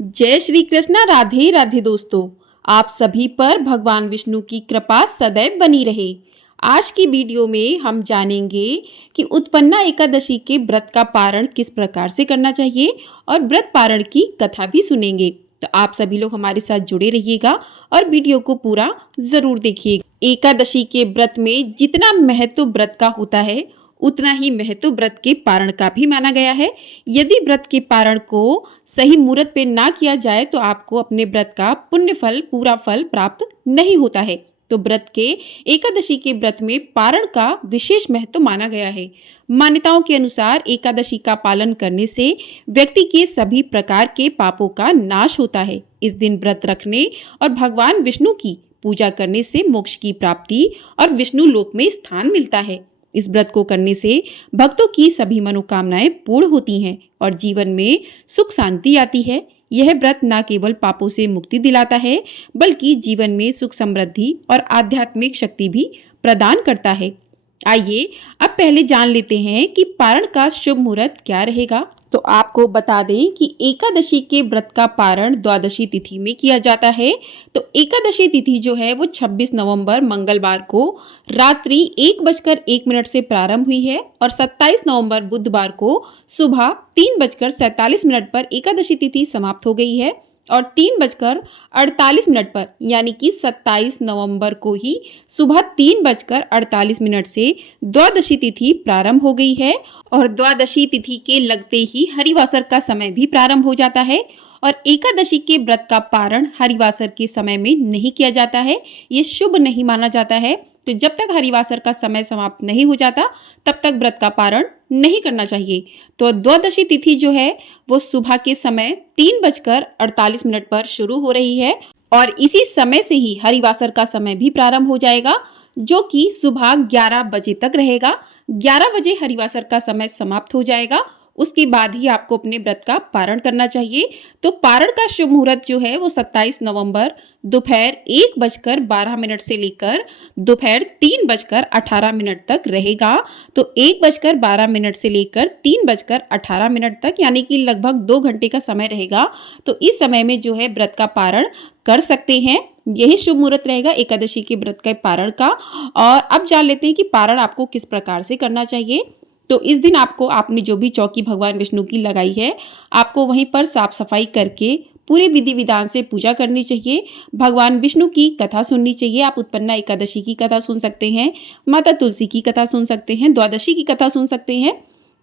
जय श्री कृष्णा। राधे राधे दोस्तों, आप सभी पर भगवान विष्णु की कृपा सदैव बनी रहे। आज की वीडियो में हम जानेंगे कि उत्पन्ना एकादशी के व्रत का पारण किस प्रकार से करना चाहिए और व्रत पारण की कथा भी सुनेंगे। तो आप सभी लोग हमारे साथ जुड़े रहिएगा और वीडियो को पूरा जरूर देखिएगा। एकादशी के व्रत में जितना महत्व व्रत का होता है उतना ही महत्व व्रत के पारण का भी माना गया है। यदि व्रत के पारण को सही मुहूर्त पे ना किया जाए तो आपको अपने व्रत का पुण्य फल पूरा फल प्राप्त नहीं होता है। तो व्रत के एकादशी के व्रत में पारण का विशेष महत्व माना गया है। मान्यताओं के अनुसार एकादशी का पालन करने से व्यक्ति के सभी प्रकार के पापों का नाश होता है। इस दिन व्रत रखने और भगवान विष्णु की पूजा करने से मोक्ष की प्राप्ति और विष्णु लोक में स्थान मिलता है। इस व्रत को करने से भक्तों की सभी मनोकामनाएं पूर्ण होती हैं और जीवन में सुख शांति आती है। यह व्रत न केवल पापों से मुक्ति दिलाता है बल्कि जीवन में सुख समृद्धि और आध्यात्मिक शक्ति भी प्रदान करता है। आइए अब पहले जान लेते हैं कि पारण का शुभ मुहूर्त क्या रहेगा। तो आपको बता दें कि एकादशी के व्रत का पारण द्वादशी तिथि में किया जाता है। तो एकादशी तिथि जो है वो 26 नवंबर मंगलवार को रात्रि 1:01 से प्रारंभ हुई है और 27 नवंबर बुधवार को सुबह 3:47 पर एकादशी तिथि समाप्त हो गई है और 3:48 पर यानी कि 27 नवंबर को ही सुबह 3:48 से द्वादशी तिथि प्रारंभ हो गई है और द्वादशी तिथि के लगते ही हरिवासर का समय भी प्रारंभ हो जाता है। और एकादशी के व्रत का पारण हरिवासर के समय में नहीं किया जाता है, ये शुभ नहीं माना जाता है। तो जब तक हरिवासर का समय समाप्त नहीं हो जाता तब तक व्रत का पारण नहीं करना चाहिए। तो द्वादशी तिथि जो है वो सुबह के समय 3:48 पर शुरू हो रही है और इसी समय से ही हरिवासर का समय भी प्रारंभ हो जाएगा जो कि सुबह 11 बजे तक रहेगा। 11 बजे हरिवासर का समय समाप्त हो जाएगा, उसके बाद ही आपको अपने व्रत का पारण करना चाहिए। तो पारण का शुभ मुहूर्त जो है वो 27 नवंबर दोपहर 1:12 से लेकर दोपहर 3:18 तक रहेगा। तो 1:12 से लेकर 3:18 तक यानी कि लगभग 2 घंटे का समय रहेगा। तो इस समय में जो है व्रत का पारण कर सकते हैं। यही शुभ मुहूर्त रहेगा एकादशी के व्रत के पारण का। और अब जान लेते हैं कि पारण आपको किस प्रकार से करना चाहिए। तो इस दिन आपने जो भी चौकी भगवान विष्णु की लगाई है आपको वहीं पर साफ सफाई करके पूरे विधि विधान से पूजा करनी चाहिए। भगवान विष्णु की कथा सुननी चाहिए। आप उत्पन्ना एकादशी की कथा सुन सकते हैं, माता तुलसी की कथा सुन सकते हैं, द्वादशी की कथा सुन सकते हैं।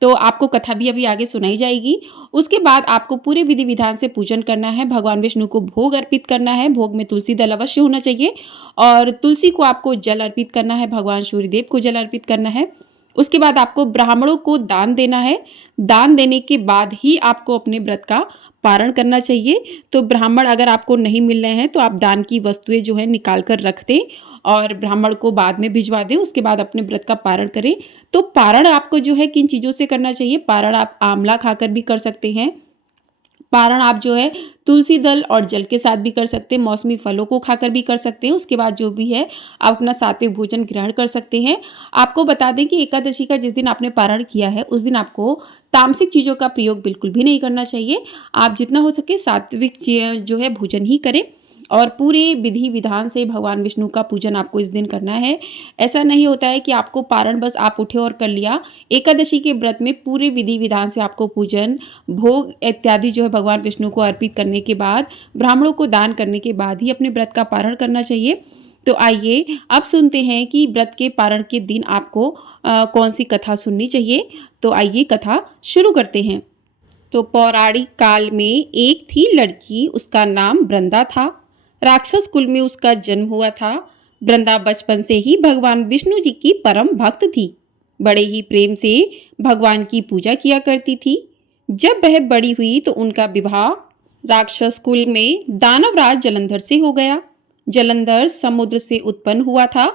तो आपको कथा भी अभी आगे सुनाई जाएगी। उसके बाद आपको पूरे विधि विधान से पूजन करना है, भगवान विष्णु को भोग अर्पित करना है। भोग में तुलसी दल अवश्य होना चाहिए और तुलसी को आपको जल अर्पित करना है, भगवान सूर्यदेव को जल अर्पित करना है। उसके बाद आपको ब्राह्मणों को दान देना है। दान देने के बाद ही आपको अपने व्रत का पारण करना चाहिए। तो ब्राह्मण अगर आपको नहीं मिल रहे हैं तो आप दान की वस्तुएं जो है निकाल कर रख दें और ब्राह्मण को बाद में भिजवा दें। उसके बाद अपने व्रत का पारण करें। तो पारण आपको जो है किन चीज़ों से करना चाहिए, पारण आप आंवला खाकर भी कर सकते हैं। पारण आप जो है तुलसी दल और जल के साथ भी कर सकते हैं, मौसमी फलों को खाकर भी कर सकते हैं। उसके बाद जो भी है आप अपना सात्विक भोजन ग्रहण कर सकते हैं। आपको बता दें कि एकादशी का जिस दिन आपने पारण किया है उस दिन आपको तामसिक चीज़ों का प्रयोग बिल्कुल भी नहीं करना चाहिए। आप जितना हो सके सात्विक जो है भोजन ही करें और पूरे विधि विधान से भगवान विष्णु का पूजन आपको इस दिन करना है। ऐसा नहीं होता है कि आपको पारण बस आप उठे और कर लिया। एकादशी के व्रत में पूरे विधि विधान से आपको पूजन भोग इत्यादि जो है भगवान विष्णु को अर्पित करने के बाद, ब्राह्मणों को दान करने के बाद ही अपने व्रत का पारण करना चाहिए। तो आइए अब सुनते हैं कि व्रत के पारण के दिन आपको कौन सी कथा सुननी चाहिए। तो आइए कथा शुरू करते हैं। तो पौराणिक काल में एक थी लड़की, उसका नाम वृंदा था। राक्षस कुल में उसका जन्म हुआ था। वृंदा बचपन से ही भगवान विष्णु जी की परम भक्त थी। बड़े ही प्रेम से भगवान की पूजा किया करती थी। जब वह बड़ी हुई तो उनका विवाह राक्षस कुल में दानवराज जलंधर से हो गया। जलंधर समुद्र से उत्पन्न हुआ था।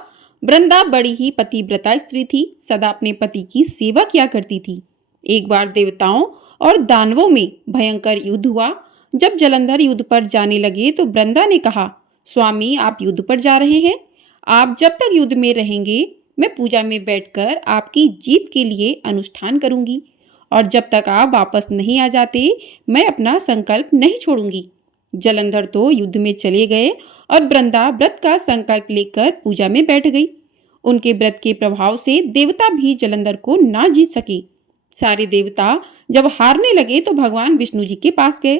वृंदा बड़ी ही पतिव्रता स्त्री थी, सदा अपने पति की सेवा किया करती थी। एक बार देवताओं और दानवों में भयंकर युद्ध हुआ। जब जलंधर युद्ध पर जाने लगे तो वृंदा ने कहा, स्वामी आप युद्ध पर जा रहे हैं, आप जब तक युद्ध में रहेंगे मैं पूजा में बैठकर आपकी जीत के लिए अनुष्ठान करूंगी और जब तक आप वापस नहीं आ जाते मैं अपना संकल्प नहीं छोड़ूंगी। जलंधर तो युद्ध में चले गए और वृंदा व्रत का संकल्प लेकर पूजा में बैठ गई। उनके व्रत के प्रभाव से देवता भी जलंधर को ना जीत सके। सारे देवता जब हारने लगे तो भगवान विष्णु जी के पास गए।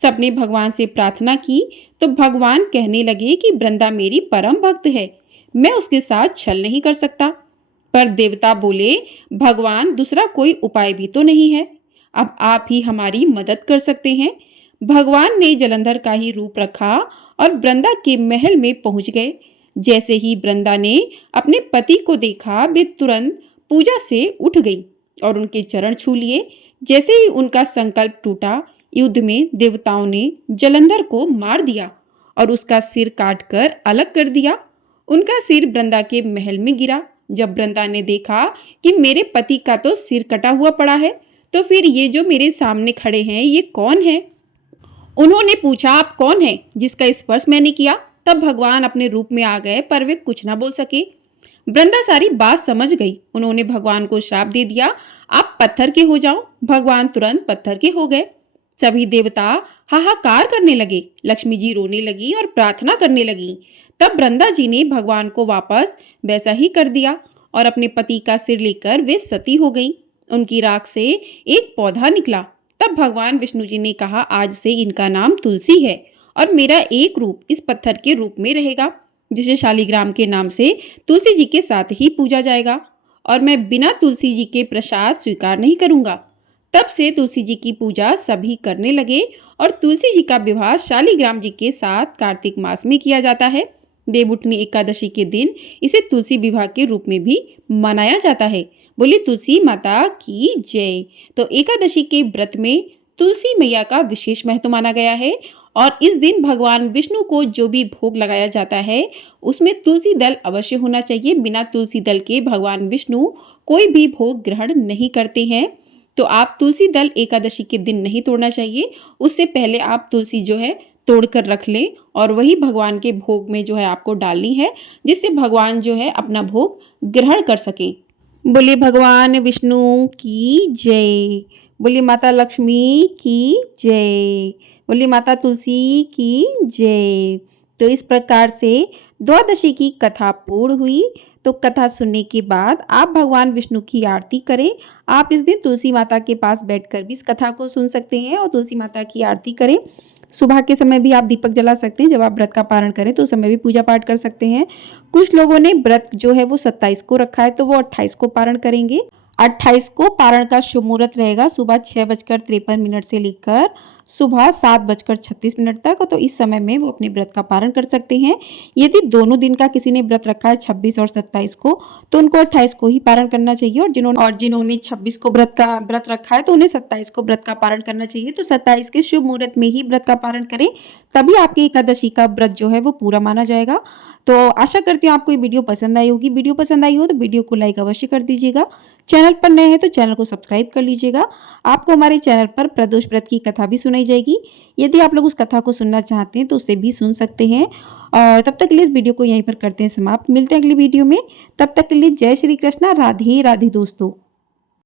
सबने भगवान से प्रार्थना की तो भगवान कहने लगे कि वृंदा मेरी परम भक्त है, मैं उसके साथ छल नहीं कर सकता। पर देवता बोले, भगवान दूसरा कोई उपाय भी तो नहीं है, अब आप ही हमारी मदद कर सकते हैं। भगवान ने जलंधर का ही रूप रखा और वृंदा के महल में पहुंच गए। जैसे ही वृंदा ने अपने पति को देखा वे तुरंत पूजा से उठ गई और उनके चरण छू लिए। जैसे ही उनका संकल्प टूटा, युद्ध में देवताओं ने जलंधर को मार दिया और उसका सिर काटकर अलग कर दिया। उनका सिर वृंदा के महल में गिरा। जब वृंदा ने देखा कि मेरे पति का तो सिर कटा हुआ पड़ा है, तो फिर ये जो मेरे सामने खड़े हैं ये कौन है? उन्होंने पूछा, आप कौन हैं जिसका स्पर्श मैंने किया? तब भगवान अपने रूप में आ गए पर वे कुछ ना बोल सके। वृंदा सारी बात समझ गई। उन्होंने भगवान को श्राप दे दिया, आप पत्थर के हो जाओ। भगवान तुरंत पत्थर के हो गए। सभी देवता हाहाकार करने लगे। लक्ष्मी जी रोने लगी और प्रार्थना करने लगी। तब वृंदा जी ने भगवान को वापस वैसा ही कर दिया और अपने पति का सिर लेकर वे सती हो गईं। उनकी राख से एक पौधा निकला। तब भगवान विष्णु जी ने कहा, आज से इनका नाम तुलसी है और मेरा एक रूप इस पत्थर के रूप में रहेगा, जिसे शालिग्राम के नाम से तुलसी जी के साथ ही पूजा जाएगा और मैं बिना तुलसी जी के प्रसाद स्वीकार नहीं करूंगा। तब से तुलसी जी की पूजा सभी करने लगे और तुलसी जी का विवाह शालिग्राम जी के साथ कार्तिक मास में किया जाता है। देवउठनी एकादशी के दिन इसे तुलसी विवाह के रूप में भी मनाया जाता है। बोली तुलसी माता की जय। तो एकादशी के व्रत में तुलसी मैया का विशेष महत्व माना गया है और इस दिन भगवान विष्णु को जो भी भोग लगाया जाता है उसमें तुलसी दल अवश्य होना चाहिए। बिना तुलसी दल के भगवान विष्णु कोई भी भोग ग्रहण नहीं करते हैं। तो आप तुलसी दल एकादशी के दिन नहीं तोड़ना चाहिए, उससे पहले आप तुलसी जो है तोड़कर रख लें और वही भगवान के भोग में जो है आपको डालनी है, जिससे भगवान जो है अपना भोग ग्रहण कर सकें। बोले भगवान विष्णु की जय। बोले माता लक्ष्मी की जय। बोले माता तुलसी की जय। तो इस प्रकार से द्वादशी की कथा पूर्ण हुई। तो कथा सुनने के बाद आप भगवान विष्णु की आरती करें। आप इस दिन तुलसी माता के पास बैठकर भी इस कथा को सुन सकते हैं और तुलसी माता की आरती करें। सुबह के समय भी आप दीपक जला सकते हैं। जब आप व्रत का पारण करें तो उस समय भी पूजा पाठ कर सकते हैं। कुछ लोगों ने व्रत जो है वो 27 को रखा है तो वो 28 को पारण करेंगे। 28 को पारण का शुभ मुहूर्त रहेगा सुबह 6:53 से लेकर सुबह 7:36 तक। तो इस समय में वो अपने व्रत का पारण कर सकते हैं। यदि दोनों दिन का किसी ने व्रत रखा है 26 और 27 को, तो उनको 28 को ही पारण करना चाहिए और जिन्होंने 26 को व्रत रखा है तो उन्हें 27 को व्रत का पारण करना चाहिए। तो 27 के शुभ मुहूर्त में ही व्रत का पारण करें, तभी आपकी एकादशी का व्रत जो है वो पूरा माना जाएगा। तो आशा करती हूँ आपको ये वीडियो पसंद आई होगी। वीडियो पसंद आई हो तो वीडियो को लाइक अवश्य कर दीजिएगा। चैनल पर नए हैं तो चैनल को सब्सक्राइब कर लीजिएगा। आपको हमारे चैनल पर प्रदोष व्रत की कथा भी सुनाई जाएगी। यदि आप लोग उस कथा को सुनना चाहते हैं तो उसे भी सुन सकते हैं। और तब तक के लिए इस वीडियो को यहीं पर करते हैं समाप्त। मिलते हैं अगली वीडियो में। तब तक के लिए जय श्री कृष्णा। राधे राधे दोस्तों।